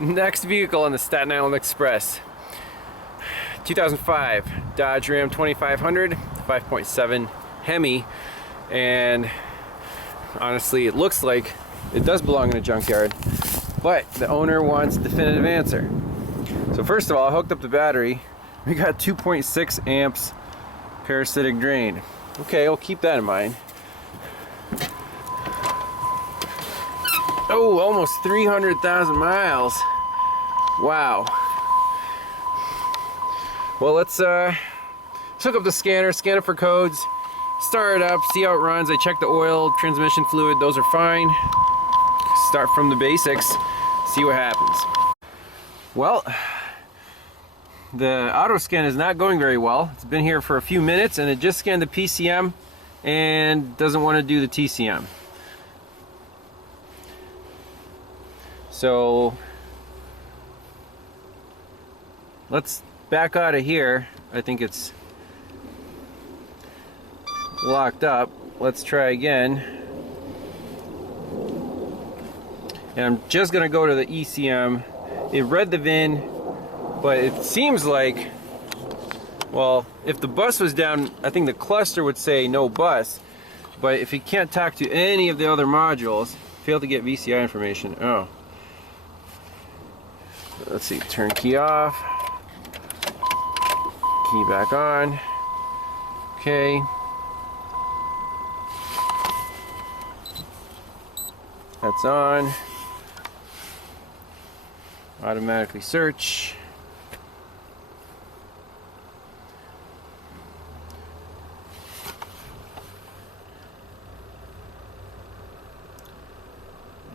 Next vehicle on the Staten Island Express. 2005 Dodge Ram 2500, 5.7 Hemi, and honestly it looks like it does belong in a junkyard, but the owner wants a definitive answer. So first of all, I hooked up the battery. We got 2.6 amps parasitic drain. Okay, I'll keep that in mind. Oh, almost 300,000 miles. Wow. Well, let's hook up the scanner, scan it for codes, start it up, see how it runs. I checked the oil, transmission fluid, those are fine. Start from the basics, see what happens. Well, the auto scan is not going very well. It's been here for a few minutes and it just scanned the PCM and doesn't want to do the TCM. So let's back out of here. I think it's locked up. Let's try again. And I'm just gonna go to the ECM. It read the VIN, but it seems like, well, if the bus was down, I think the cluster would say no bus. But if you can't talk to any of the other modules, fail to get VCI information. Oh. Let's see, turn key off. Key back on. Okay. That's on. Automatically search.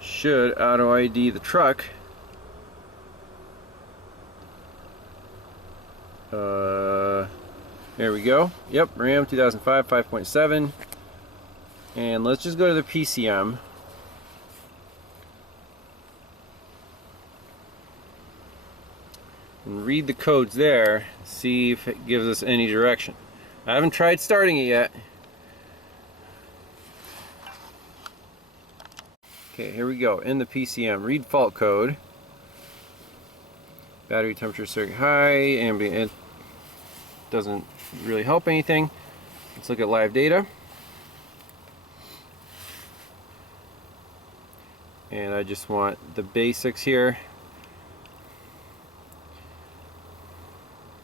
Should auto ID the truck. There we go. Yep, Ram 2005 5.7. And let's just go to the PCM. And read the codes there, see if it gives us any direction. I haven't tried starting it yet. Okay, here we go. In the PCM, read fault code. Battery temperature circuit high, ambient. It doesn't really help anything. Let's look at live data. And I just want the basics here.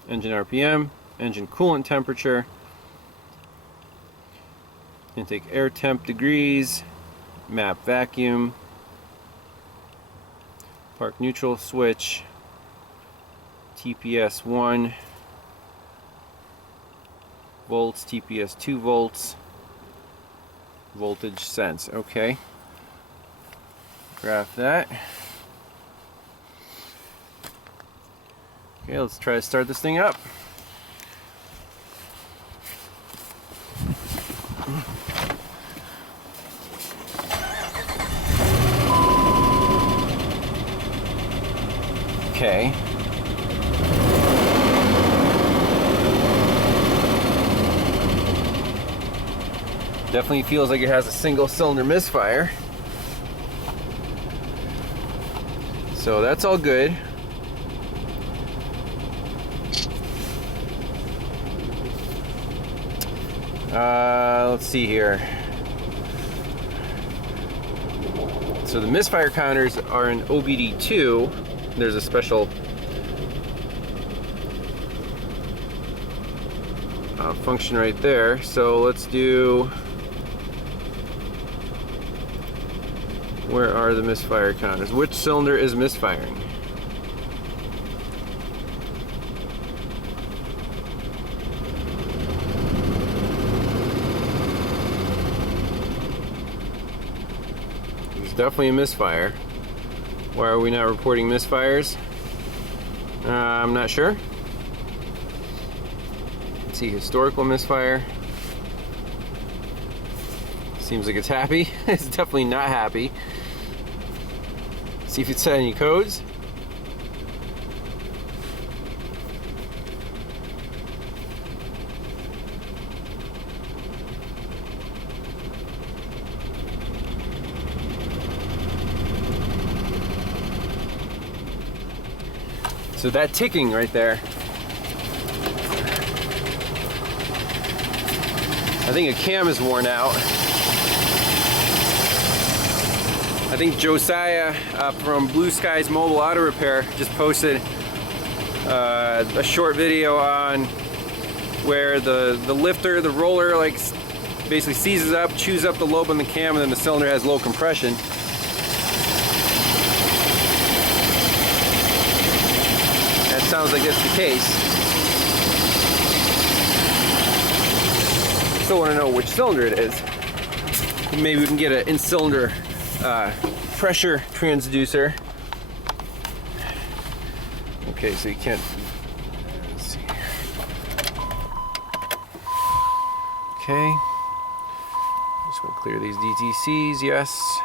Engine RPM, engine coolant temperature, intake air temp degrees, map vacuum, park neutral switch, TPS 1 volts, TPS 2 volts, voltage sense. Okay, graph that. Okay, let's try to start this thing up. Okay. Definitely feels like it has a single cylinder misfire. So that's all good. Let's see here. So the misfire counters are in OBD2. There's a special function right there. So let's do, where are the misfire counters? Which cylinder is misfiring? Definitely a misfire. Why are we not reporting misfires? I'm not sure. Let's see, historical misfire. Seems like it's happy. It's definitely not happy. See if it set any codes. So that ticking right there, I think a cam is worn out. I think Josiah from Blue Skies Mobile Auto Repair just posted a short video on where the lifter, the roller, like basically seizes up, chews up the lobe on the cam, and then the cylinder has low compression. That sounds like that's the case. Still want to know which cylinder it is. Maybe we can get an in-cylinder pressure transducer. Okay, so you can't. Let's see. Okay. Just want to clear these DTCs. Yes.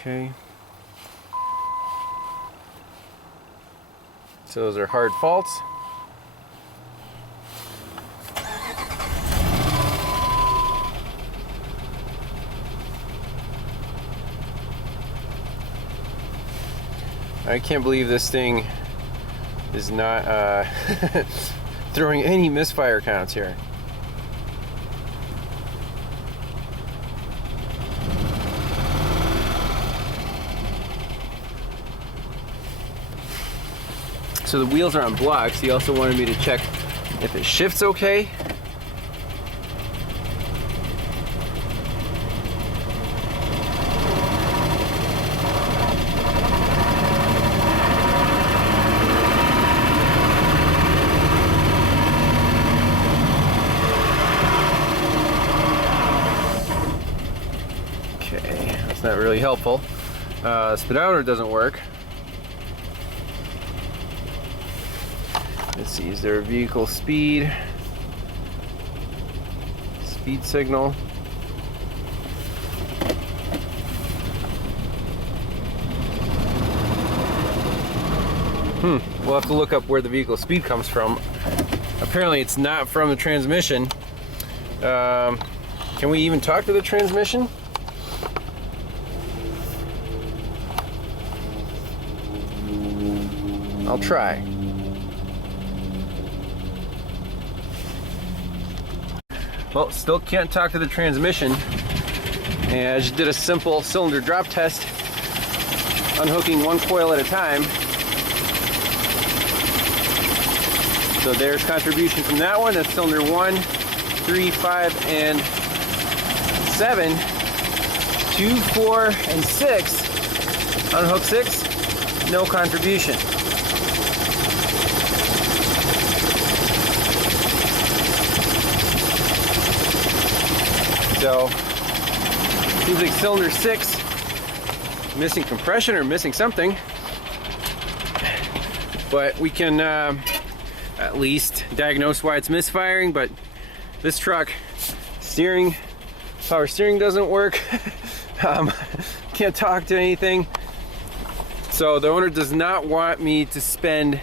Okay. So those are hard faults. I can't believe this thing is not throwing any misfire counts here. So the wheels are on blocks. He also wanted me to check if it shifts okay. Okay, that's not really helpful. Speedometer doesn't work. Let's see, is there a vehicle speed signal? We'll have to look up where the vehicle speed comes from. Apparently it's not from the transmission. Can we even talk to the transmission? I'll try. Well, still can't talk to the transmission. And I just did a simple cylinder drop test, unhooking one coil at a time. So there's contribution from that one. That's cylinder 1, 3, 5, and 7. 2, 4, and 6. Unhook 6, no contribution. So, seems like cylinder 6 missing compression or missing something. But we can at least diagnose why it's misfiring. But this truck, power steering doesn't work. Can't talk to anything. So the owner does not want me to spend,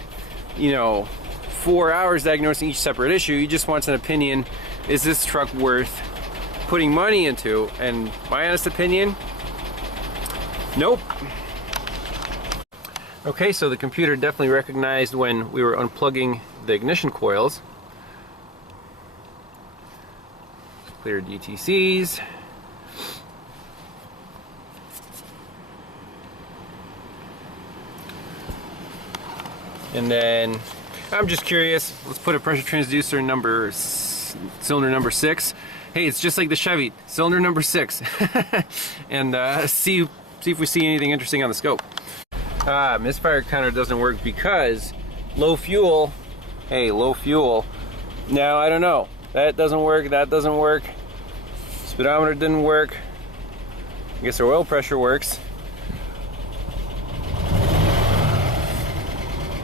4 hours diagnosing each separate issue. He just wants an opinion. Is this truck worth putting money into? And my honest opinion, nope. Okay, so the computer definitely recognized when we were unplugging the ignition coils. Clear DTCs. And then I'm just curious, let's put a pressure transducer cylinder number 6. Hey, it's just like the Chevy, cylinder number 6. And see if we see anything interesting on the scope. Misfire counter doesn't work because low fuel. Hey, low fuel. Now, I don't know. That doesn't work, that doesn't work. Speedometer didn't work. I guess our oil pressure works.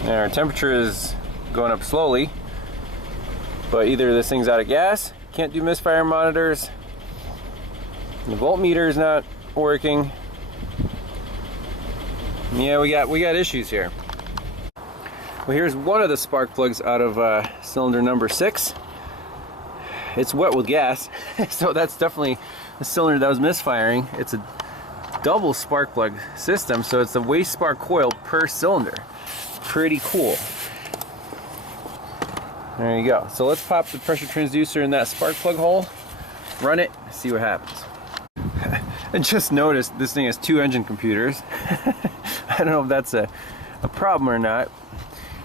And our temperature is going up slowly. But either this thing's out of gas, can't do misfire monitors, the voltmeter is not working. Yeah, we got issues here. Well, here's one of the spark plugs out of cylinder number 6. It's wet with gas, so that's definitely a cylinder that was misfiring. It's a double spark plug system, so it's a waste spark coil per cylinder. pretty cool. There you go. So let's pop the pressure transducer in that spark plug hole, run it, see what happens. I just noticed this thing has 2 engine computers. I don't know if that's a problem or not,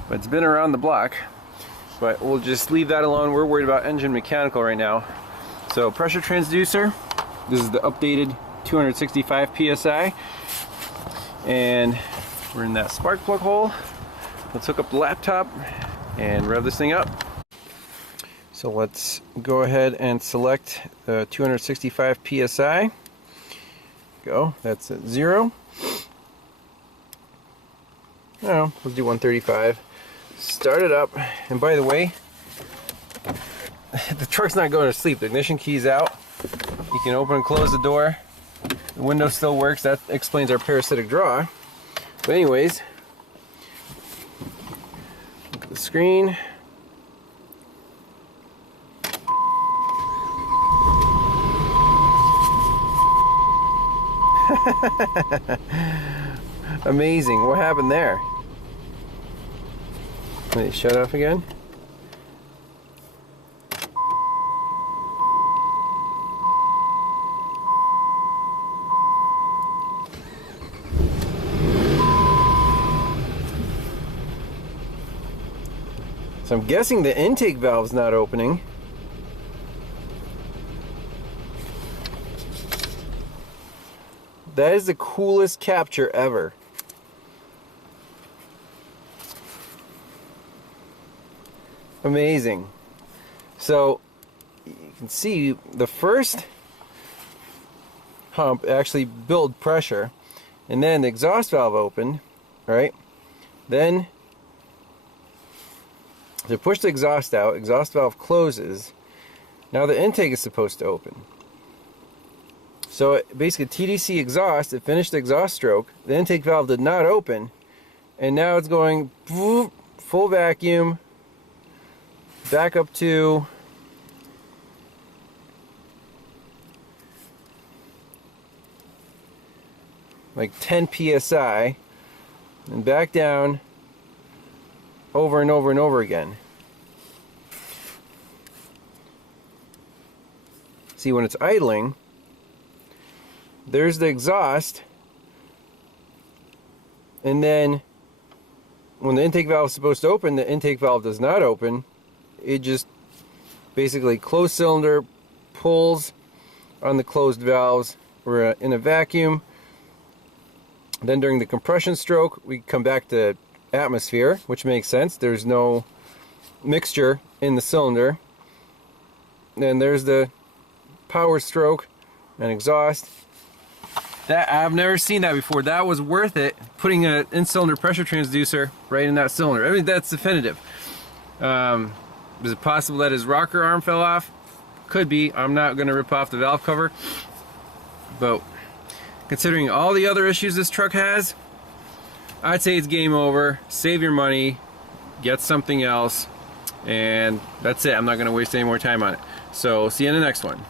but it's been around the block. But we'll just leave that alone. We're worried about engine mechanical right now. So pressure transducer, this is the updated 265 PSI. And we're in that spark plug hole. Let's hook up the laptop and rev this thing up. So let's go ahead and select the 265 PSI. Go, that's at 0. Oh, let's do 135. Start it up, and by the way, the truck's not going to sleep. The ignition key's out. You can open and close the door. The window still works. That explains our parasitic draw. But anyways, look at the screen. Amazing. What happened there? Let me shut off again. So I'm guessing the intake valve's not opening. That is the coolest capture ever. Amazing. So you can see the first hump actually built pressure, and then the exhaust valve opened, right? Then to push the exhaust out, exhaust valve closes. Now the intake is supposed to open. So basically TDC exhaust, it finished the exhaust stroke, the intake valve did not open, and now it's going full vacuum back up to like 10 PSI and back down over and over and over again. See, when it's idling, there's the exhaust, and then when the intake valve is supposed to open, the intake valve does not open. It just basically closed cylinder pulls on the closed valves. We're in a vacuum. Then during the compression stroke, we come back to atmosphere, which makes sense. There's no mixture in the cylinder. Then there's the power stroke and exhaust. That, I've never seen that before. That was worth it, putting an in-cylinder pressure transducer right in that cylinder. I mean, that's definitive. Is it possible that his rocker arm fell off? Could be. I'm not going to rip off the valve cover. But considering all the other issues this truck has, I'd say it's game over. Save your money, get something else, and that's it. I'm not going to waste any more time on it. So see you in the next one.